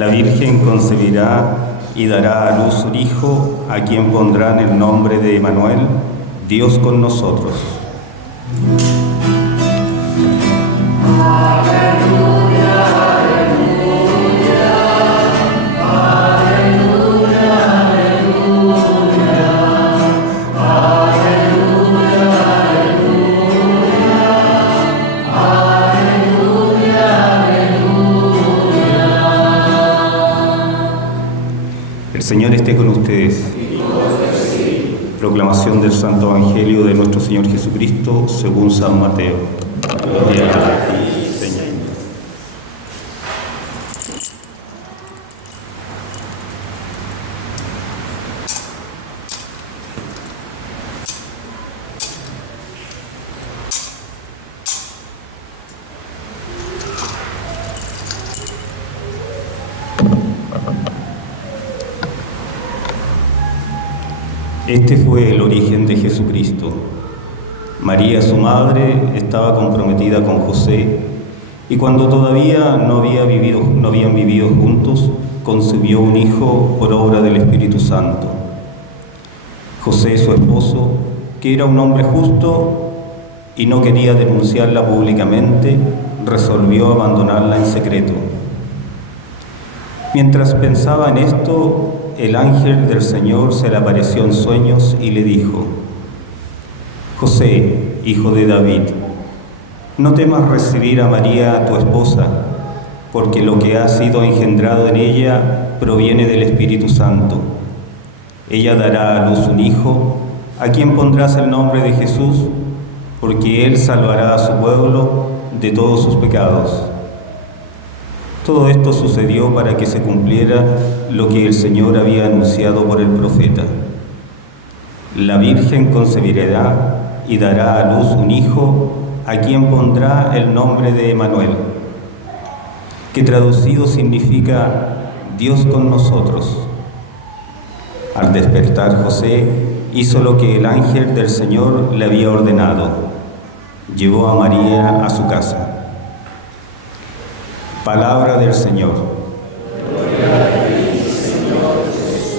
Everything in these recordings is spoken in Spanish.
La Virgen concebirá y dará a luz un hijo, a quien pondrán el nombre de Emmanuel, Dios con nosotros. El Señor esté con ustedes. Proclamación del Santo Evangelio de nuestro Señor Jesucristo según San Mateo. Gloria a ti, Señor. Este fue el origen de Jesucristo. María, su madre, estaba comprometida con José, y cuando todavía no habían vivido juntos, concibió un hijo por obra del Espíritu Santo. José, su esposo, que era un hombre justo y no quería denunciarla públicamente, resolvió abandonarla en secreto. Mientras pensaba en esto, el ángel del Señor se le apareció en sueños y le dijo: José, hijo de David, no temas recibir a María, tu esposa, porque lo que ha sido engendrado en ella proviene del Espíritu Santo. Ella dará a luz un hijo, a quien pondrás el nombre de Jesús, porque él salvará a su pueblo de todos sus pecados. Todo esto sucedió para que se cumpliera lo que el Señor había anunciado por el profeta. La Virgen concebirá y dará a luz un hijo, a quien pondrá el nombre de Emmanuel, que traducido significa Dios con nosotros. Al despertar, José hizo lo que el ángel del Señor le había ordenado. Llevó a María a su casa. Palabra del Señor. Gloria a ti, Señor Jesús.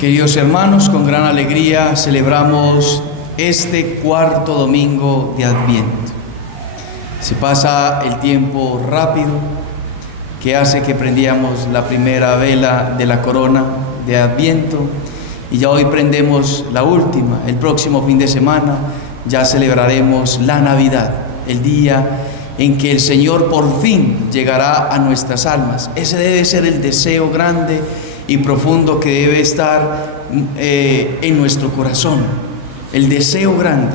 Queridos hermanos, con gran alegría celebramos este cuarto domingo de Adviento. Se pasa el tiempo rápido, que hace que prendíamos la primera vela de la corona de Adviento y ya hoy prendemos la última. El próximo fin de semana ya celebraremos la Navidad, el día en que el Señor por fin llegará a nuestras almas. Ese debe ser el deseo grande y profundo que debe estar en nuestro corazón, el deseo grande.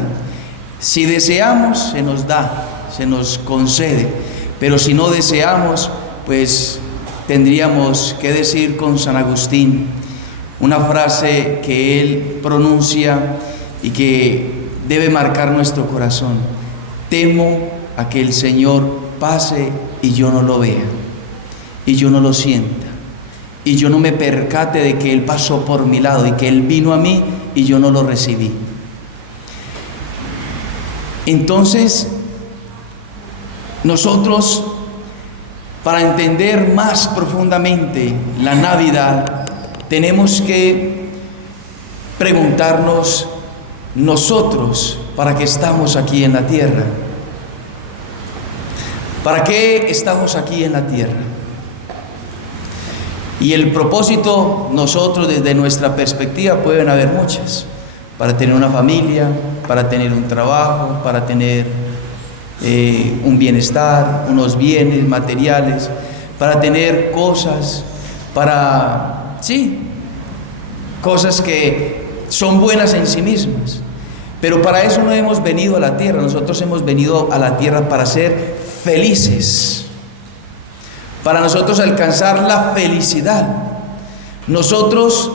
Si deseamos, se nos da, se nos concede, pero si no deseamos, pues tendríamos que decir con San Agustín una frase que él pronuncia y que debe marcar nuestro corazón: temo a que el Señor pase y yo no lo vea, y yo no lo sienta, y yo no me percate de que Él pasó por mi lado y que Él vino a mí y yo no lo recibí. Entonces, nosotros, para entender más profundamente la Navidad, tenemos que preguntarnos nosotros, ¿para qué estamos aquí en la tierra? ¿Para qué estamos aquí en la tierra? Y el propósito, nosotros desde nuestra perspectiva pueden haber muchas: para tener una familia, para tener un trabajo, para tener un bienestar, unos bienes materiales, para tener cosas, cosas que son buenas en sí mismas. Pero para eso no hemos venido a la tierra. Nosotros hemos venido a la tierra para ser felices, para nosotros alcanzar la felicidad. Nosotros,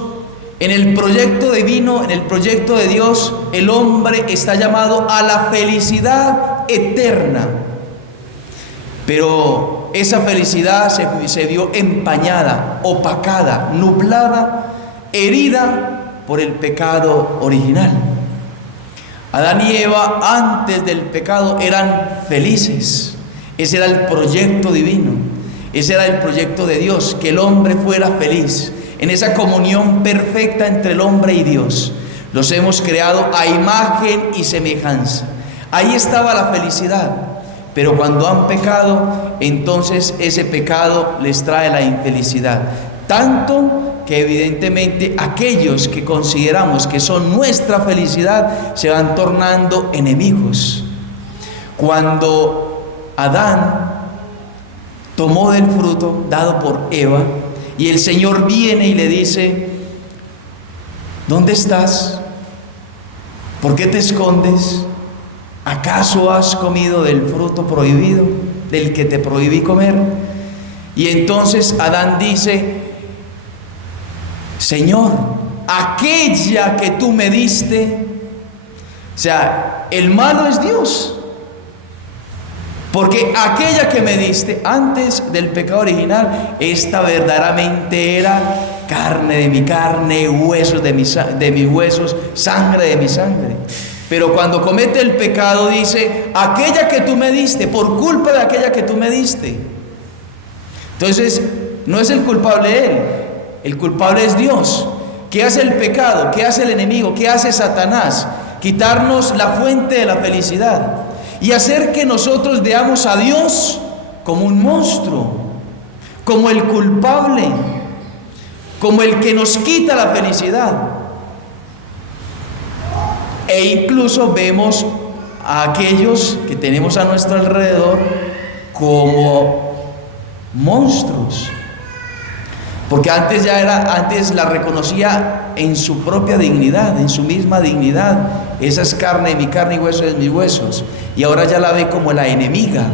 en el proyecto divino, en el proyecto de Dios, el hombre está llamado a la felicidad eterna. Pero esa felicidad se vio empañada, opacada, nublada, herida por el pecado original. Adán y Eva antes del pecado eran felices. Ese era el proyecto divino. Ese era el proyecto de Dios, que el hombre fuera feliz, en esa comunión perfecta entre el hombre y Dios. Los hemos creado a imagen y semejanza. Ahí estaba la felicidad. Pero cuando han pecado, entonces ese pecado les trae la infelicidad. Tanto que evidentemente aquellos que consideramos que son nuestra felicidad se van tornando enemigos. Cuando Adán tomó del fruto dado por Eva y el Señor viene y le dice: ¿dónde estás? ¿Por qué te escondes? ¿Acaso has comido del fruto prohibido, del que te prohibí comer? Y entonces Adán dice: Señor, aquella que tú me diste. O sea, el malo es Dios, porque aquella que me diste antes del pecado original, esta verdaderamente era carne de mi carne, huesos de mis huesos, sangre de mi sangre. Pero cuando comete el pecado dice: aquella que tú me diste, por culpa de aquella que tú me diste. Entonces no es el culpable él, el culpable es Dios. ¿Qué hace el pecado? ¿Qué hace el enemigo? ¿Qué hace Satanás? Quitarnos la fuente de la felicidad y hacer que nosotros veamos a Dios como un monstruo, como el culpable, como el que nos quita la felicidad. E incluso vemos a aquellos que tenemos a nuestro alrededor como monstruos, porque antes la reconocía en su propia dignidad, en su misma dignidad. Esa es carne de mi carne y hueso de mis huesos, y ahora ya la ve como la enemiga.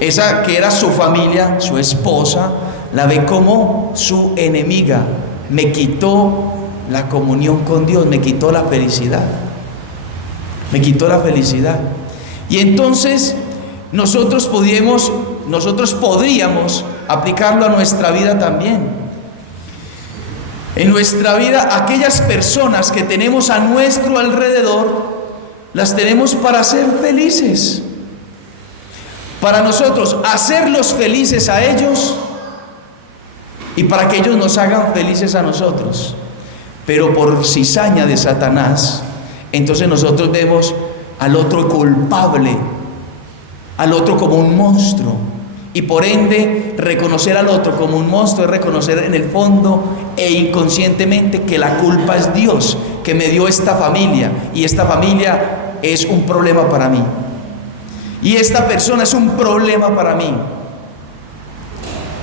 Esa que era su familia, su esposa, la ve como su enemiga. Me quitó la comunión con Dios, me quitó la felicidad, me quitó la felicidad. Y entonces nosotros podríamos aplicarlo a nuestra vida también. En nuestra vida, aquellas personas que tenemos a nuestro alrededor, las tenemos para ser felices, para nosotros hacerlos felices a ellos y para que ellos nos hagan felices a nosotros. Pero por cizaña de Satanás, entonces nosotros vemos al otro culpable, al otro como un monstruo. Y por ende, reconocer al otro como un monstruo es reconocer en el fondo e inconscientemente que la culpa es Dios, que me dio esta familia, y esta familia es un problema para mí, y esta persona es un problema para mí.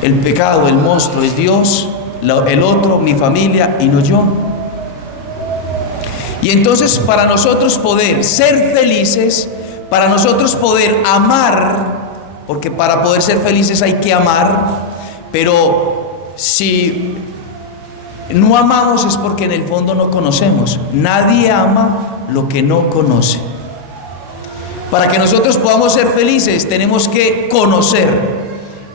El pecado, el monstruo es Dios, el otro, mi familia, y no yo. Y entonces, para nosotros poder ser felices, para nosotros poder amar, porque para poder ser felices hay que amar, pero si no amamos es porque en el fondo no conocemos. Nadie ama lo que no conoce. Para que nosotros podamos ser felices tenemos que conocer,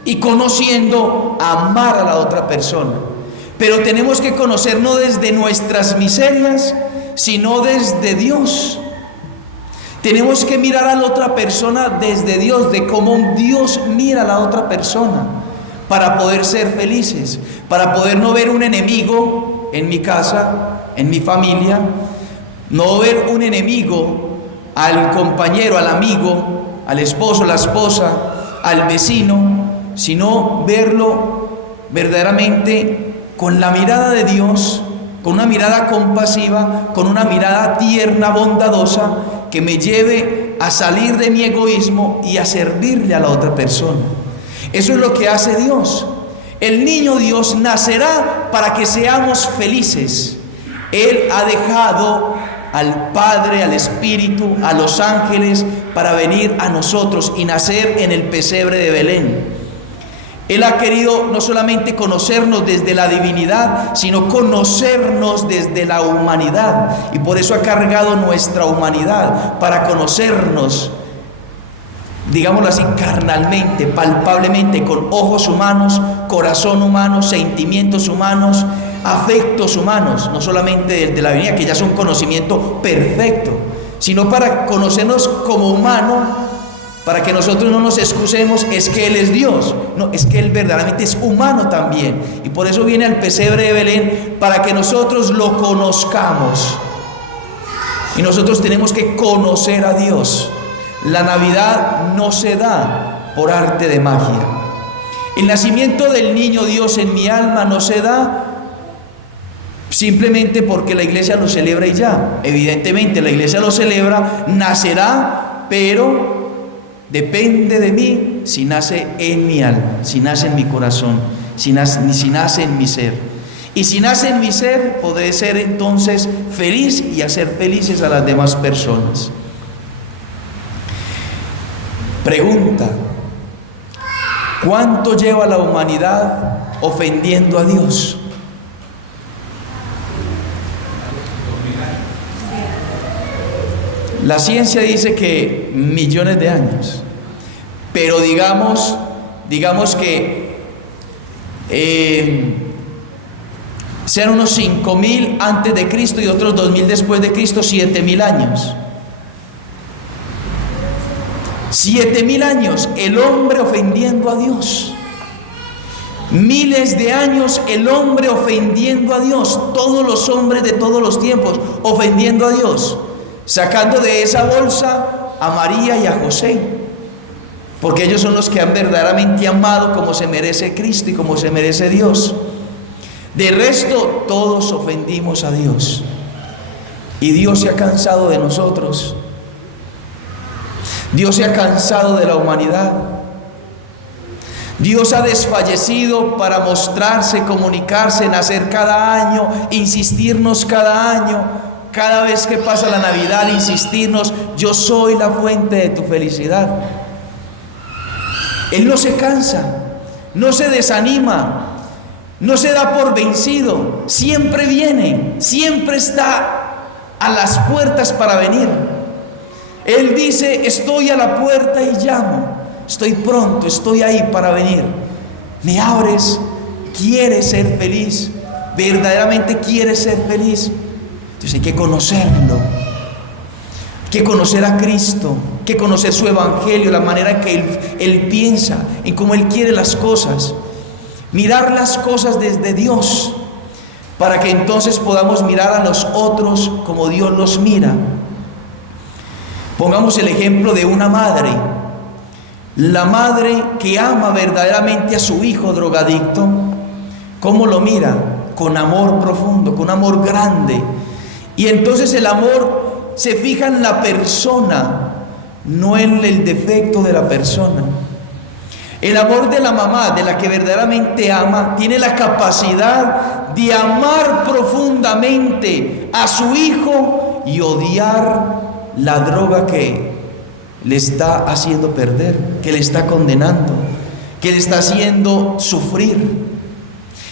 y conociendo amar a la otra persona. Pero tenemos que conocer no desde nuestras miserias, sino desde Dios. Tenemos que mirar a la otra persona desde Dios, de cómo Dios mira a la otra persona, para poder ser felices, para poder no ver un enemigo en mi casa, en mi familia, no ver un enemigo al compañero, al amigo, al esposo, la esposa, al vecino, sino verlo verdaderamente con la mirada de Dios, con una mirada compasiva, con una mirada tierna, bondadosa, que me lleve a salir de mi egoísmo y a servirle a la otra persona. Eso es lo que hace Dios. El niño Dios nacerá para que seamos felices, Él ha dejado al Padre, al Espíritu, a los ángeles para venir a nosotros y nacer en el pesebre de Belén. Él ha querido no solamente conocernos desde la divinidad, sino conocernos desde la humanidad. Y por eso ha cargado nuestra humanidad, para conocernos, digámoslo así, carnalmente, palpablemente, con ojos humanos, corazón humano, sentimientos humanos, afectos humanos, no solamente de la divinidad, que ya es un conocimiento perfecto, sino para conocernos como humano. Para que nosotros no nos excusemos, es que Él es Dios. No, es que Él verdaderamente es humano también. Y por eso viene al pesebre de Belén, para que nosotros lo conozcamos. Y nosotros tenemos que conocer a Dios. La Navidad no se da por arte de magia. El nacimiento del niño Dios en mi alma no se da simplemente porque la iglesia lo celebra y ya. Evidentemente la iglesia lo celebra, nacerá, pero depende de mí si nace en mi alma, si nace en mi corazón, si nace en mi ser. Y si nace en mi ser, podré ser entonces feliz y hacer felices a las demás personas. Pregunta: ¿cuánto lleva la humanidad ofendiendo a Dios? La ciencia dice que millones de años, pero digamos que sean unos 5000 antes de Cristo y otros 2000 después de Cristo, 7000 años. 7000 años el hombre ofendiendo a Dios. Miles de años el hombre ofendiendo a Dios. Todos los hombres de todos los tiempos ofendiendo a Dios, sacando de esa bolsa a María y a José, porque ellos son los que han verdaderamente amado como se merece Cristo y como se merece Dios. De resto, todos ofendimos a Dios, y Dios se ha cansado de nosotros. Dios se ha cansado de la humanidad. Dios ha desfallecido para mostrarse, comunicarse, nacer cada año, insistirnos cada año. Cada vez que pasa la Navidad, insistirnos: yo soy la fuente de tu felicidad. Él no se cansa, no se desanima, no se da por vencido. Siempre viene, siempre está a las puertas para venir. Él dice: estoy a la puerta y llamo. Estoy pronto, estoy ahí para venir. ¿Me abres? ¿Quieres ser feliz? ¿Verdaderamente quieres ser feliz? Entonces hay que conocerlo, hay que conocer a Cristo, hay que conocer su evangelio, la manera en que Él piensa, en cómo Él quiere las cosas. Mirar las cosas desde Dios, para que entonces podamos mirar a los otros como Dios los mira. Pongamos el ejemplo de una madre. La madre que ama verdaderamente a su hijo drogadicto, ¿cómo lo mira? Con amor profundo, con amor grande. Y entonces el amor se fija en la persona, no en el defecto de la persona. El amor de la mamá, de la que verdaderamente ama, tiene la capacidad de amar profundamente a su hijo y odiar la droga que le está haciendo perder, que le está condenando, que le está haciendo sufrir.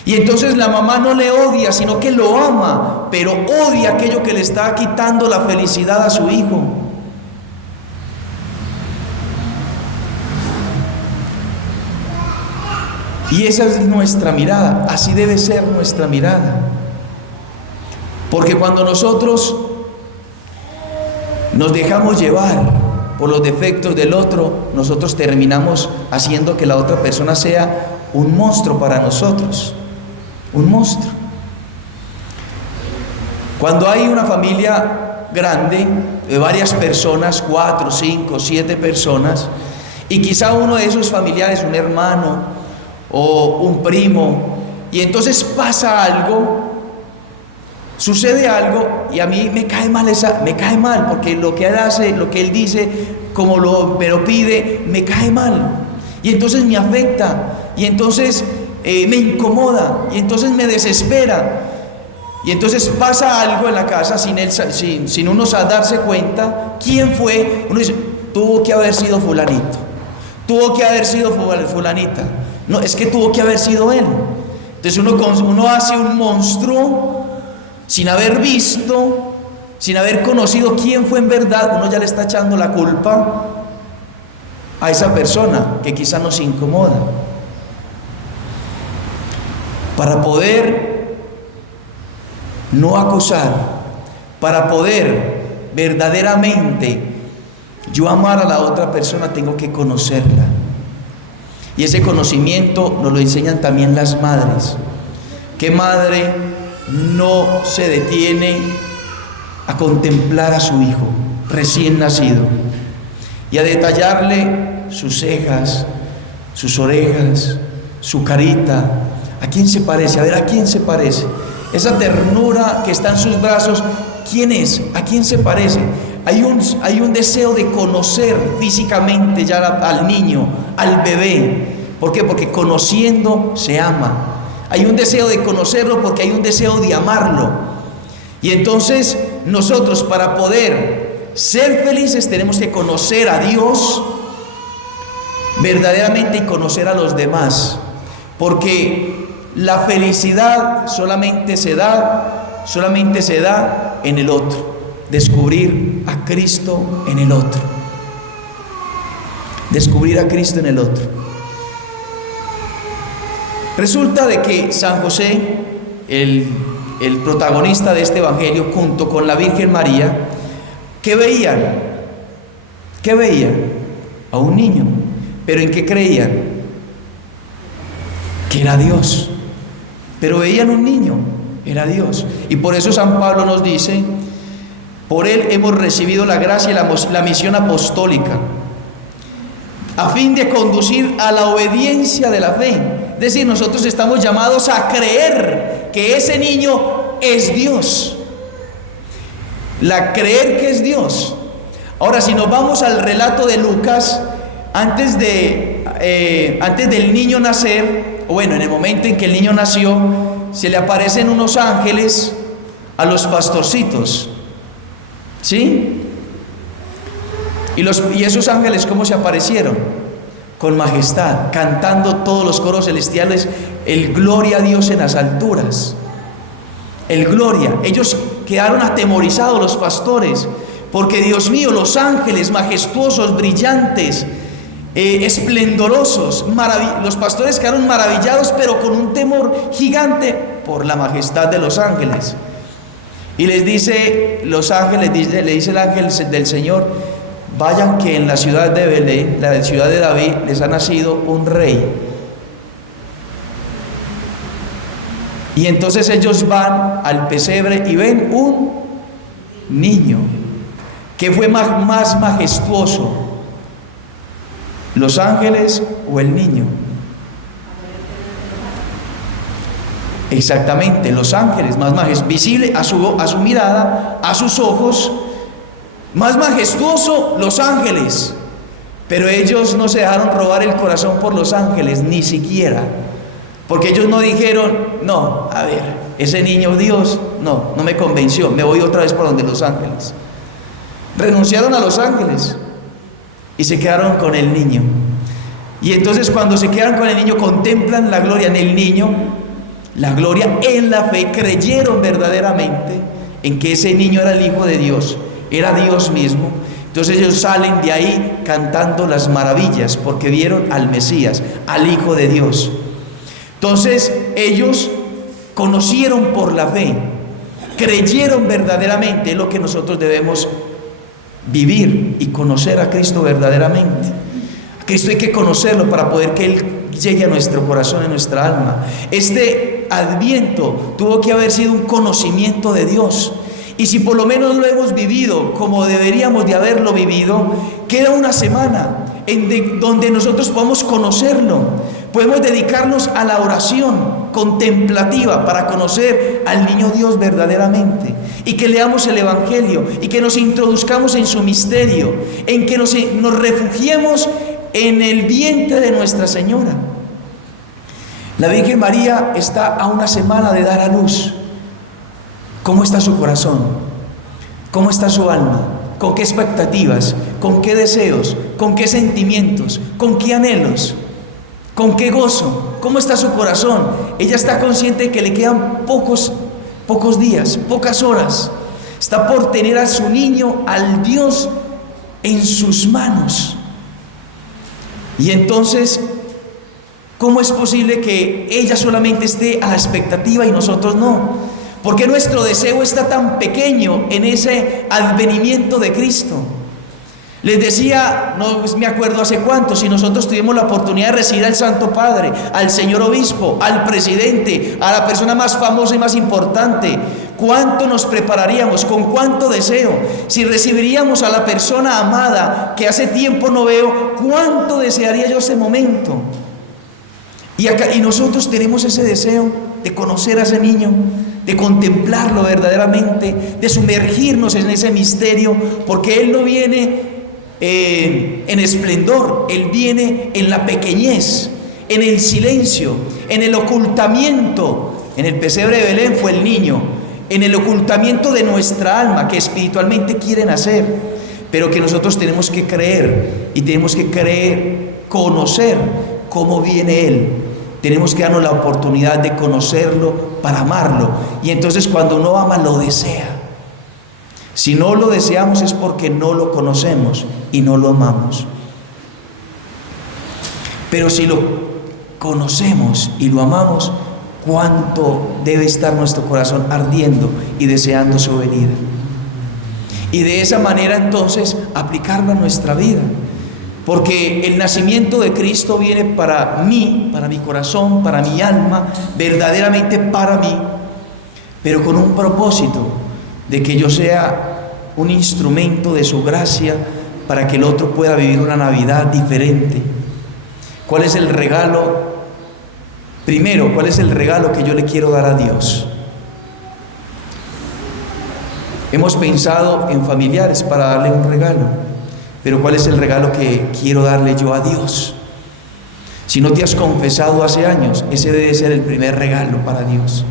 Y entonces la mamá no le odia, sino que lo ama, pero odia aquello que le está quitando la felicidad a su hijo. Y esa es nuestra mirada, así debe ser nuestra mirada. Porque cuando nosotros nos dejamos llevar por los defectos del otro, nosotros terminamos haciendo que la otra persona sea un monstruo para nosotros. Un monstruo. Cuando hay una familia grande de varias personas, 4, 5, 7 personas, y quizá uno de esos familiares, un hermano o un primo, y entonces pasa algo, sucede algo, y a mí me cae mal, porque lo que él hace, lo que él dice, como me lo pide, me cae mal, y entonces me afecta, y entonces me incomoda, y entonces me desespera. Y entonces pasa algo en la casa sin uno darse cuenta quién fue. Uno dice, tuvo que haber sido fulanito, tuvo que haber sido fulanita. No, es que tuvo que haber sido él. Entonces uno hace un monstruo sin haber visto, sin haber conocido quién fue en verdad. Uno ya le está echando la culpa a esa persona que quizá nos incomoda. Para poder no acusar, para poder verdaderamente yo amar a la otra persona, tengo que conocerla. Y ese conocimiento nos lo enseñan también las madres. ¿Qué madre no se detiene a contemplar a su hijo recién nacido y a detallarle sus cejas, sus orejas, su carita? ¿A quién se parece? A ver, ¿a quién se parece? Esa ternura que está en sus brazos, ¿quién es? ¿A quién se parece? Hay un deseo de conocer físicamente ya al niño, al bebé. ¿Por qué? Porque conociendo se ama. Hay un deseo de conocerlo porque hay un deseo de amarlo. Y entonces nosotros, para poder ser felices, tenemos que conocer a Dios verdaderamente y conocer a los demás. Porque la felicidad solamente se da en el otro. Descubrir a Cristo en el otro. Descubrir a Cristo en el otro. Resulta de que San José, el protagonista de este evangelio, junto con la Virgen María, ¿qué veían? ¿Qué veían? A un niño. ¿Pero en qué creían? Que era Dios. Pero veían un niño, era Dios. Y por eso San Pablo nos dice, por él hemos recibido la gracia y la misión apostólica, a fin de conducir a la obediencia de la fe. Es decir, nosotros estamos llamados a creer que ese niño es Dios. Creer que es Dios. Ahora, si nos vamos al relato de Lucas, antes del niño nacer, o bueno, en el momento en que el niño nació, se le aparecen unos ángeles a los pastorcitos, ¿sí? Y esos ángeles, ¿cómo se aparecieron? Con majestad, cantando todos los coros celestiales, el gloria a Dios en las alturas. El gloria. Ellos quedaron atemorizados, los pastores, porque Dios mío, los ángeles majestuosos, brillantes, esplendorosos, los pastores quedaron maravillados, pero con un temor gigante por la majestad de los ángeles. Y les dice los ángeles, le dice el ángel del Señor, vayan que en la ciudad de Belén, la ciudad de David, les ha nacido un rey. Y entonces ellos van al pesebre y ven un niño. ¿Qué fue más majestuoso? ¿Los ángeles o el niño? Exactamente, los ángeles, más majestuoso, visible a su mirada, a sus ojos, más majestuoso los ángeles. Pero ellos no se dejaron robar el corazón por los ángeles, ni siquiera. Porque ellos no dijeron, no, a ver, ese niño Dios, no me convenció, me voy otra vez por donde los ángeles. Renunciaron a los ángeles y se quedaron con el niño. Y entonces cuando se quedan con el niño, contemplan la gloria en el niño, la gloria en la fe, creyeron verdaderamente en que ese niño era el Hijo de Dios, era Dios mismo. Entonces ellos salen de ahí cantando las maravillas, porque vieron al Mesías, al Hijo de Dios. Entonces ellos conocieron por la fe, creyeron verdaderamente, es lo que nosotros debemos vivir y conocer a Cristo verdaderamente. A Cristo hay que conocerlo para poder que Él llegue a nuestro corazón, a nuestra alma. Este Adviento tuvo que haber sido un conocimiento de Dios. Y si por lo menos lo hemos vivido como deberíamos de haberlo vivido, queda una semana donde nosotros podemos conocerlo. Podemos dedicarnos a la oración contemplativa para conocer al niño Dios verdaderamente, y que leamos el Evangelio y que nos introduzcamos en su misterio, en que nos refugiemos en el vientre de Nuestra Señora. La Virgen María está a una semana de dar a luz. ¿Cómo está su corazón? ¿Cómo está su alma? ¿Con qué expectativas? ¿Con qué deseos? ¿Con qué sentimientos? ¿Con qué anhelos? ¿Con qué gozo? ¿Cómo está su corazón? Ella está consciente de que le quedan pocos días, pocas horas. Está por tener a su niño, al Dios, en sus manos. Y entonces, ¿cómo es posible que ella solamente esté a la expectativa y nosotros no? ¿Por qué nuestro deseo está tan pequeño en ese advenimiento de Cristo? Les decía, no me acuerdo hace cuánto, si nosotros tuvimos la oportunidad de recibir al Santo Padre, al señor obispo, al presidente, a la persona más famosa y más importante, ¿cuánto nos prepararíamos? ¿Con cuánto deseo? Si recibiríamos a la persona amada que hace tiempo no veo, ¿cuánto desearía yo ese momento? Y nosotros tenemos ese deseo de conocer a ese niño, de contemplarlo verdaderamente, de sumergirnos en ese misterio, porque Él no viene en esplendor, Él viene en la pequeñez, en el silencio, en el ocultamiento. En el pesebre de Belén fue el niño, en el ocultamiento de nuestra alma, que espiritualmente quiere nacer, pero que nosotros tenemos que creer, y tenemos que creer, conocer cómo viene Él. Tenemos que darnos la oportunidad de conocerlo para amarlo. Y entonces cuando uno ama, lo desea. Si no lo deseamos es porque no lo conocemos y no lo amamos. Pero si lo conocemos y lo amamos, ¿cuánto debe estar nuestro corazón ardiendo y deseando su venida? Y de esa manera entonces aplicarlo a nuestra vida. Porque el nacimiento de Cristo viene para mí, para mi corazón, para mi alma, verdaderamente para mí, pero con un propósito de que yo sea un instrumento de su gracia para que el otro pueda vivir una Navidad diferente. ¿Cuál es el regalo? Primero, ¿cuál es el regalo que yo le quiero dar a Dios? Hemos pensado en familiares para darle un regalo. Pero ¿cuál es el regalo que quiero darle yo a Dios? Si no te has confesado hace años, ese debe ser el primer regalo para Dios.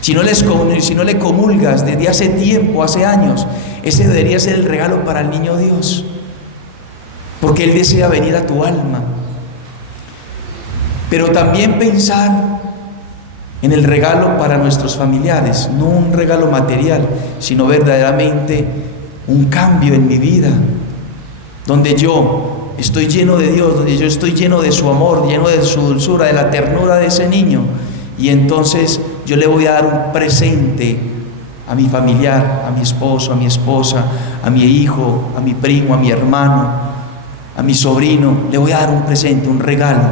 Si no le comulgas desde hace tiempo, hace años, ese debería ser el regalo para el niño Dios. Porque Él desea venir a tu alma. Pero también pensar en el regalo para nuestros familiares, no un regalo material, sino verdaderamente un cambio en mi vida, donde yo estoy lleno de Dios, donde yo estoy lleno de su amor, lleno de su dulzura, de la ternura de ese niño. Y entonces yo le voy a dar un presente a mi familiar, a mi esposo, a mi esposa, a mi hijo, a mi primo, a mi hermano, a mi sobrino. Le voy a dar un presente, un regalo.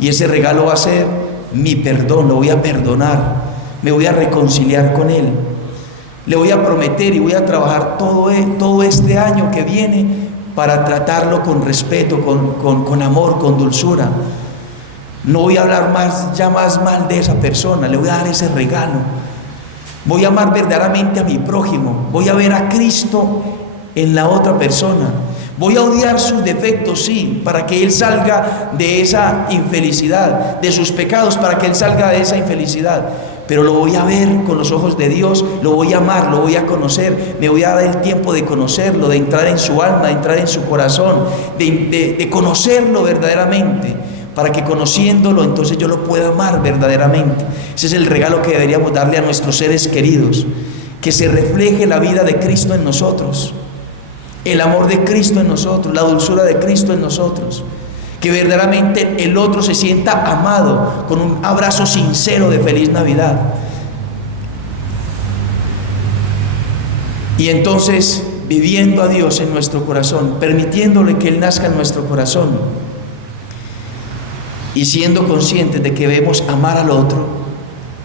Y ese regalo va a ser mi perdón, lo voy a perdonar, me voy a reconciliar con él. Le voy a prometer y voy a trabajar todo este año que viene para tratarlo con respeto, con amor, con dulzura. No voy a hablar más mal de esa persona, le voy a dar ese regalo. Voy a amar verdaderamente a mi prójimo, voy a ver a Cristo en la otra persona. Voy a odiar sus defectos, sí, para que él salga de esa infelicidad, de sus pecados, para que él salga de esa infelicidad. Pero lo voy a ver con los ojos de Dios, lo voy a amar, lo voy a conocer, me voy a dar el tiempo de conocerlo, de entrar en su alma, de entrar en su corazón, de conocerlo verdaderamente, para que conociéndolo entonces yo lo pueda amar verdaderamente. Ese es el regalo que deberíamos darle a nuestros seres queridos, que se refleje la vida de Cristo en nosotros, el amor de Cristo en nosotros, la dulzura de Cristo en nosotros. Que verdaderamente el otro se sienta amado con un abrazo sincero de feliz Navidad. Y entonces, viviendo a Dios en nuestro corazón, permitiéndole que Él nazca en nuestro corazón y siendo conscientes de que debemos amar al otro,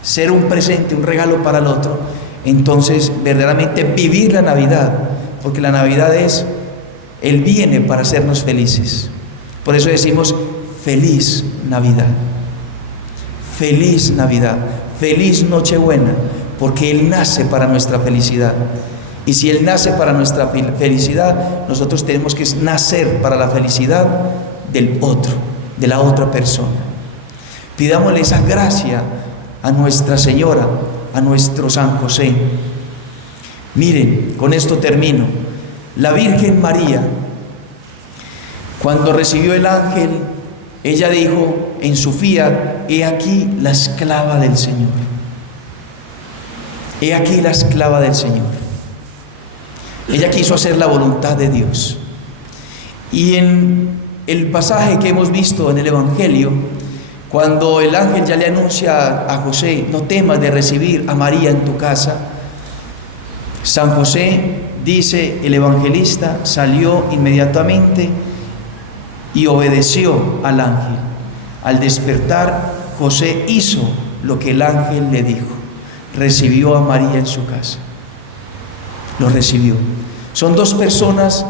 ser un presente, un regalo para el otro, entonces verdaderamente vivir la Navidad, porque la Navidad es, Él viene para hacernos felices. Por eso decimos feliz Navidad, feliz Navidad, feliz Nochebuena, porque Él nace para nuestra felicidad. Y si Él nace para nuestra felicidad, nosotros tenemos que nacer para la felicidad del otro, de la otra persona. Pidámosle esa gracia a Nuestra Señora, a nuestro San José, Miren, con esto termino. La Virgen María, cuando recibió el ángel, ella dijo en su fiat: he aquí la esclava del Señor. He aquí la esclava del Señor. Ella quiso hacer la voluntad de Dios. Y en el pasaje que hemos visto en el Evangelio, cuando el ángel ya le anuncia a José: no temas de recibir a María en tu casa, San José, dice el evangelista, salió inmediatamente y obedeció al ángel. Al despertar, José hizo lo que el ángel le dijo. Recibió a María en su casa. Lo recibió. Son dos personas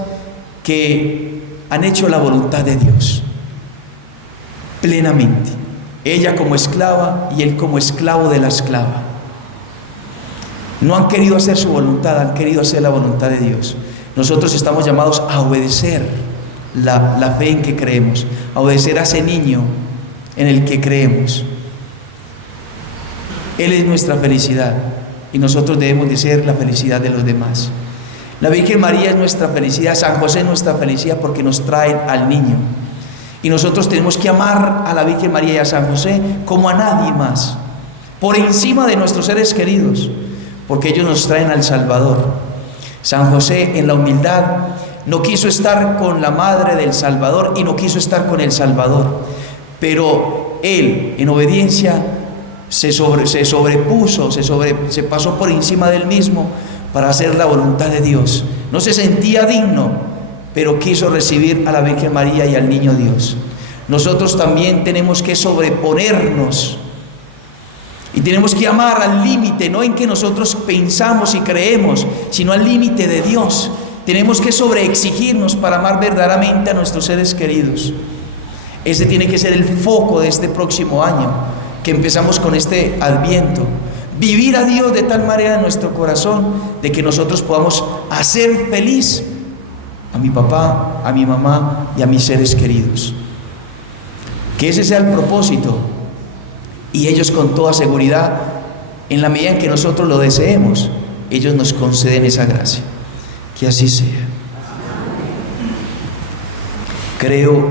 que han hecho la voluntad de Dios plenamente. Ella como esclava y él como esclavo de la esclava. No han querido hacer su voluntad, han querido hacer la voluntad de Dios. Nosotros estamos llamados a obedecer la fe en que creemos, a obedecer a ese niño en el que creemos. Él es nuestra felicidad y nosotros debemos de ser la felicidad de los demás. La Virgen María es nuestra felicidad, San José es nuestra felicidad porque nos traen al niño. Y nosotros tenemos que amar a la Virgen María y a San José como a nadie más, por encima de nuestros seres queridos, porque ellos nos traen al Salvador. San José, en la humildad, no quiso estar con la madre del Salvador y no quiso estar con el Salvador, pero él, en obediencia, se sobrepuso, se pasó por encima del mismo para hacer la voluntad de Dios. No se sentía digno, pero quiso recibir a la Virgen María y al niño Dios. Nosotros también tenemos que sobreponernos y tenemos que amar al límite, no en que nosotros pensamos y creemos, sino al límite de Dios. Tenemos que sobreexigirnos para amar verdaderamente a nuestros seres queridos. Ese tiene que ser el foco de este próximo año, que empezamos con este Adviento. Vivir a Dios de tal manera en nuestro corazón, de que nosotros podamos hacer feliz a mi papá, a mi mamá y a mis seres queridos. Que ese sea el propósito. Y ellos, con toda seguridad, en la medida en que nosotros lo deseemos, ellos nos conceden esa gracia. Que así sea. Creo